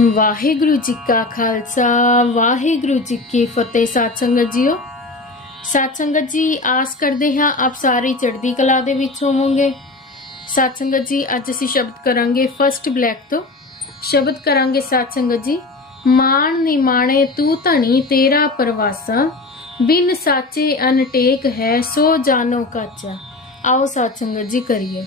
ਵਾਹਿਗੁਰੂ ਜੀ ਕਾ ਖਾਲਸਾ, ਵਾਹਿਗੁਰੂ ਜੀ ਕੀ ਫਤਿਹ। ਸਾਧ ਸੰਗਤ ਜੀਓ, ਸਾਧ ਸੰਗਤ ਜੀ, ਆਸ ਕਰਦੇ ਹਾਂ ਆਪ ਸਾਰੇ ਚੜ੍ਹਦੀ ਕਲਾ ਦੇ ਵਿੱਚ ਹੋਵੋਗੇ। ਸਾਧ ਸੰਗਤ ਜੀ, ਅੱਜ ਅਸੀਂ ਸ਼ਬਦ ਕਰਾਂਗੇ ਫਰਸਟ ਬਲੈਕ ਤੋਂ। ਸ਼ਬਦ ਕਰਾਂਗੇ ਸਾਧ ਸੰਗਤ ਜੀ, ਮਾਣ ਨੀ ਮਾਣੇ ਤੂੰ ਧਣੀ ਤੇਰਾ ਪਰਵਾਸਾ, ਬਿਨ ਸਾਚੇ ਅਨਟੇਕ ਹੈ ਸੋ ਜਾਨੋ ਕਾਚਾ। ਆਓ ਸਾਧ ਸੰਗਤ ਜੀ ਕਰੀਏ।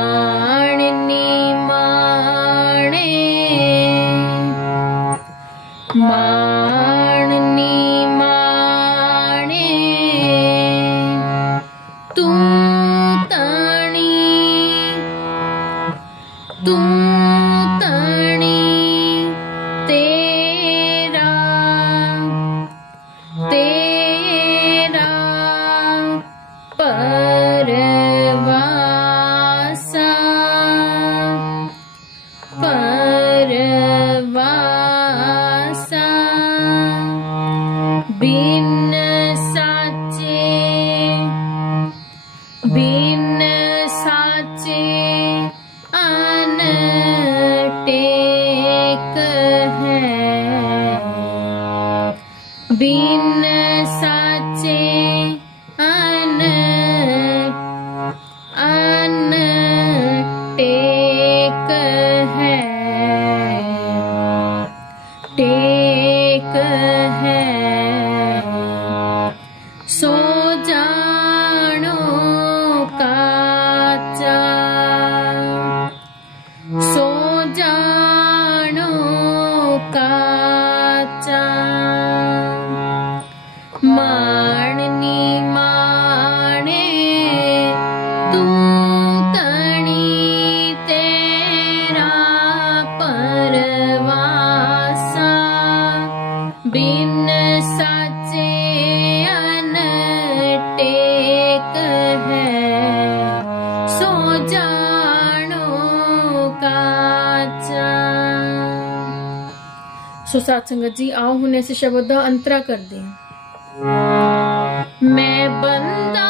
Mom. Take care. सो सात संगत जी, आओ हूँ ऐसे शब्द का अंतरा कर दें। मैं बंदा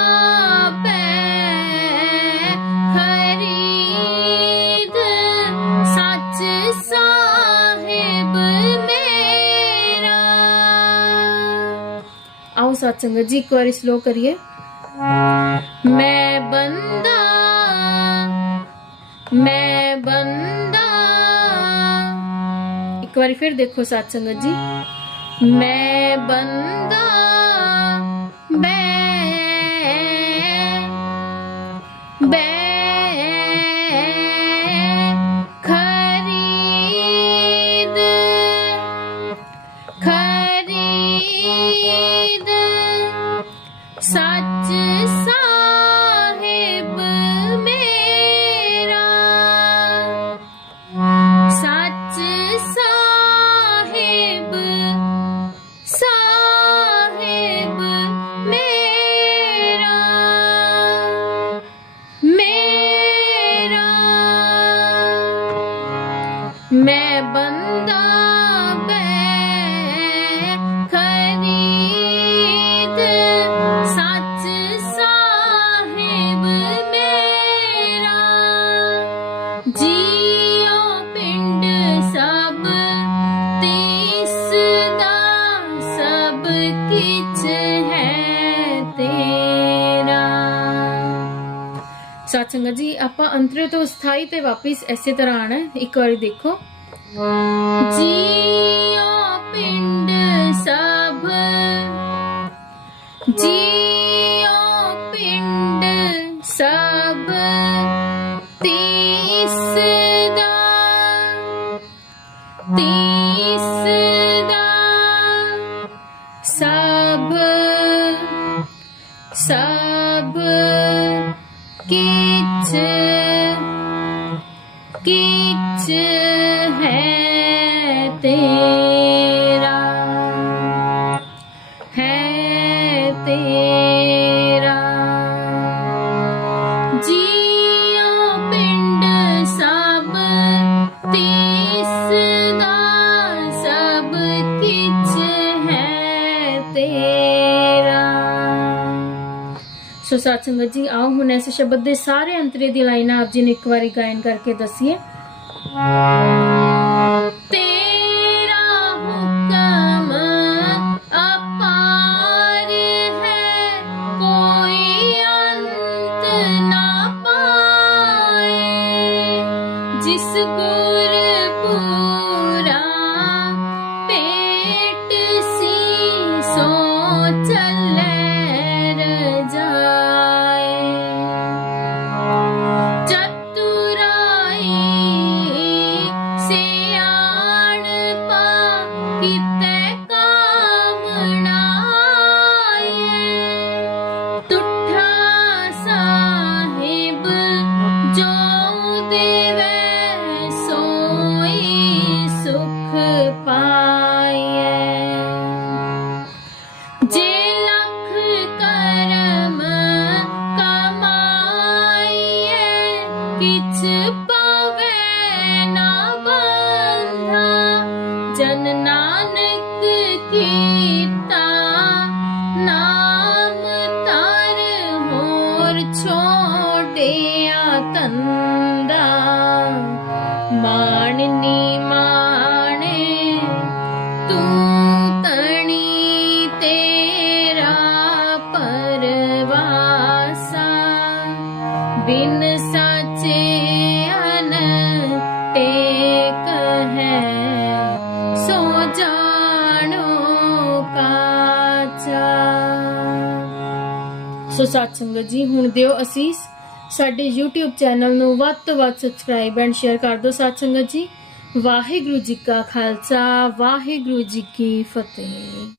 आओ सत्संग जी, एक बार स्लो करिए। मैं बंदा मैं बंदा ਇੱਕ ਵਾਰੀ ਫਿਰ ਦੇਖੋ ਸਾਧ ਸੰਗਤ ਜੀ। ਮੈਂ ਬੰਦਾ May सतसंग जी, आप अंतरे तो स्थायी ते वापिस इसे तरह आना है। एक बार देखो। जियो पिंड सब। किच किच है तेरा। ਸੋ ਸਾਧ ਸੰਗਤ ਜੀ ਆਓ ਹੁਣ ਇਸ ਸ਼ਬਦ ਦੇ ਸਾਰੇ ਅੰਤਰੇ ਦੀ ਲਾਈਨਾਂ ਆਪ ਜੀ ਨੂੰ ਇੱਕ ਵਾਰੀ ਗਾਇਨ ਕਰਕੇ ਦੱਸੀਏ ਤੇਰਾ ਸੋ ਸਾਧ ਸੰਗਤ ਜੀ, ਹੁਣ ਦਿਓ ਅਸੀਸ ਸਾਡੇ YouTube ਚੈਨਲ ਨੂੰ ਵੱਧ ਤੋਂ ਵੱਧ ਸਬਸਕ੍ਰਾਈਬ ਐਂਡ ਸ਼ੇਅਰ ਕਰ ਦਿਓ ਸਾਧ ਸੰਗਤ ਜੀ। ਵਾਹਿਗੁਰੂ ਜੀ ਕਾ ਖਾਲਸਾ, ਵਾਹਿਗੁਰੂ ਜੀ ਕੀ ਫਤਿਹ।